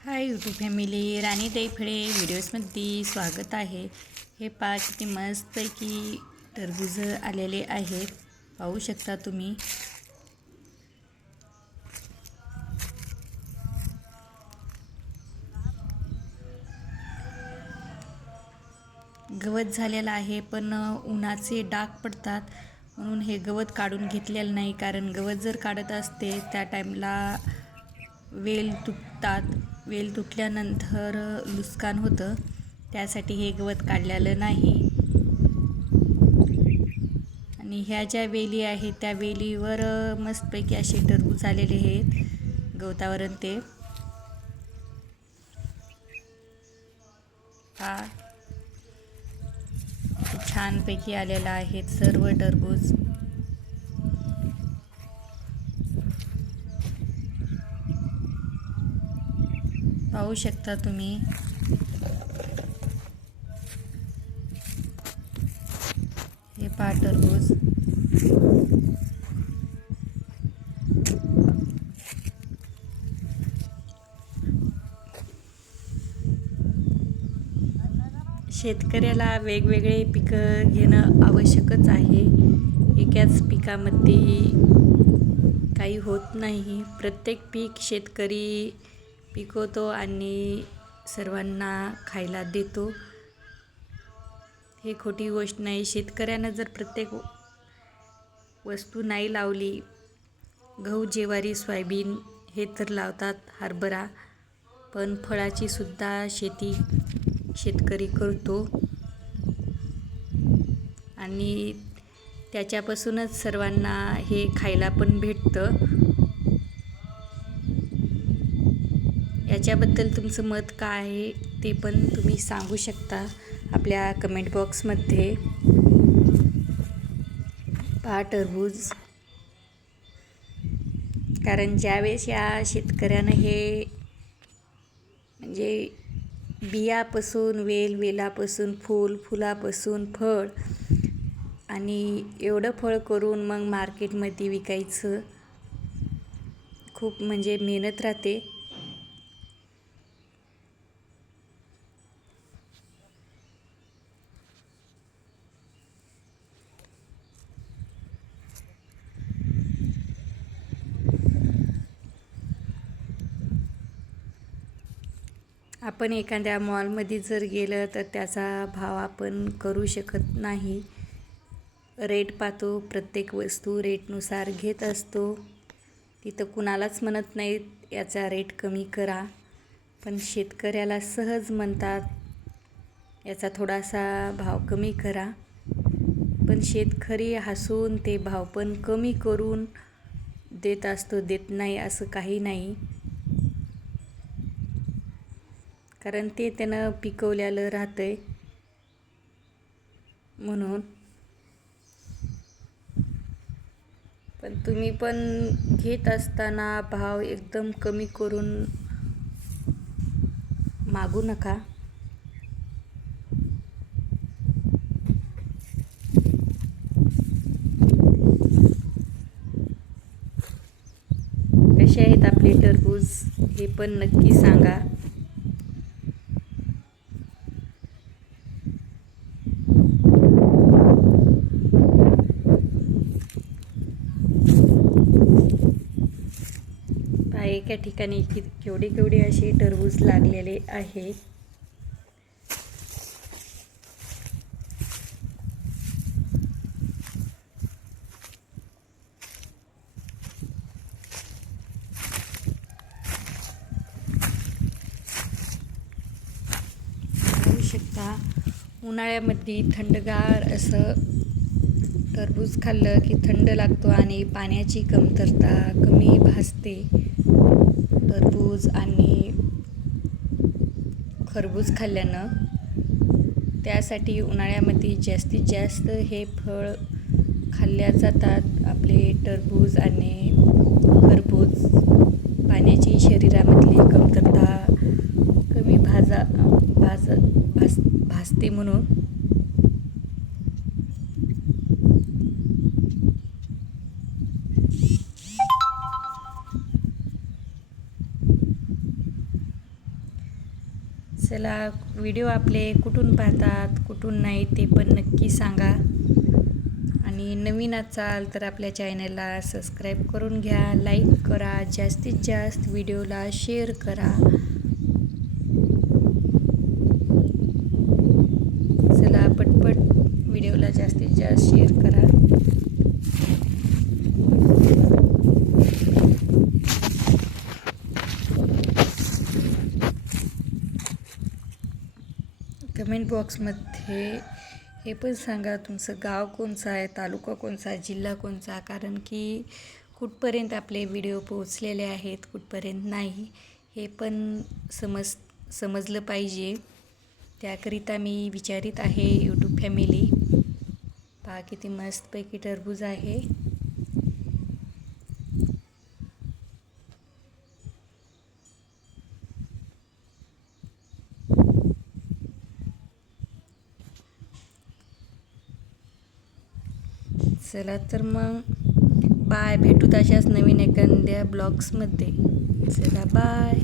Hi YouTube family, राणीताई फळे व्हिडिओजमध्ये स्वागत आहे. हे पहा किती मस्तपैकी टरबूज आलेले आहेत. पाहू शकता तुम्ही. गवत झालेलं आहे, पण उन्हाचे डाग पडतात म्हणून हे गवत काढून घेतलेलं नाही. कारण गवत जर काढत असते त्या टाईमला वेल तुटतात. वेल तुटल्यानंतर नुकसान होतं, त्यासाठी हे गवत काढलेलं नाही. आणि ह्या ज्या वेली आहेत त्या वेलीवर मस्तपैकी असे टरबूज आलेले आहेत गवतावरून. ते छानपैकी आलेला आहेत सर्व टरबूज. पाहू शकता तुम्ही. हे पहा टरबूज. शेतकऱ्याला वेगवेगळे पिकं घेणं आवश्यकच आहे. एकाच पिकामध्ये काही होत नाही. प्रत्येक पीक शेतकरी पिकवतो आणि सर्वांना खायला देतो. हे खोटी गोष्ट नाही. शेतकऱ्यानं जर प्रत्येक वस्तू नाही लावली, गहू, ज्वारी, सोयाबीन हे तर लावतात, हरभरा, पण फळाची सुद्धा शेती शेतकरी करतो आणि त्याच्यापासूनच सर्वांना हे खायला पण भेटतं. याच्याबद्दल तुमचं मत काय आहे ते पण तुम्ही सांगू शकता आपल्या कमेंट बॉक्समध्ये. पहा टरबूज. कारण ज्यावेळेस या शेतकऱ्यानं हे म्हणजे बियापासून वेल, वेलापासून फूल, फुलापासून फळ आणि एवढं फळ करून मग मार्केटमध्ये विकायचं, खूप म्हणजे मेहनत राहते. आपण एखाद्या मॉलमध्ये जर गेलं तर त्याचा भाव आपण करू शकत नाही. रेट पाहतो, प्रत्येक वस्तू रेटनुसार घेत असतो. तिथं कुणालाच म्हणत नाहीत याचा रेट कमी करा, पण शेतकऱ्याला सहज म्हणतात याचा थोडासा भाव कमी करा. पण शेतकरी हसून ते भाव पण कमी करून देत असतो. देत नाही असं काही नाही, कारण ते त्यानं पिकवलेलं राहतंय म्हणून. पण तुम्ही पण घेत असताना भाव एकदम कमी करून मागू नका. कसे आहेत आपले टरबूज हे पण नक्की सांगा. एका ठिकाणी केवढे असे टरबूज लागलेले आहेत. पाहू शकता. उन्हाळ्यामध्ये थंडगार असं टरबूज खाल्लं की थंड लागतो आणि पाण्याची कमतरता कमी भासते. टरबूज आणि खरबूज खाल्ल्यानं त्यासाठी उन्हाळ्यामध्ये जास्तीत जास्त हे फळ खाल्ल्या जातात. आपले टरबूज आणि खरबूज पाण्याची शरीरामधली कमतरता कमी भासते म्हणून. चला, व्हिडिओ आपले कुठून पाहतात कुठून नाही ते पण नक्की सांगा. आणि नवीन असाल तर आपल्या चॅनलला सबस्क्राईब करून घ्या, लाईक करा, जास्तीत जास्त व्हिडिओला शेअर करा. चला पटपट व्हिडिओला जास्तीत जास्त शेअर करा. कमेंट बॉक्समध्ये हे पण सांगा तुमचं गाव कोणचं आहे, तालुका कोणचा, जिल्हा कोणचा, कारण की कुठपर्यंत आपले व्हिडिओ पोहोचलेले आहेत, कुठपर्यंत नाही हे पण समजलं पाहिजे. त्याकरिता मी विचारित आहे यूट्यूब फॅमिली. पहा किती मस्तपैकी टरबूज आहे. चला तर मग बाय, भेटू तशाच नवीन एखाद्या ब्लॉग्समध्ये. चला बाय.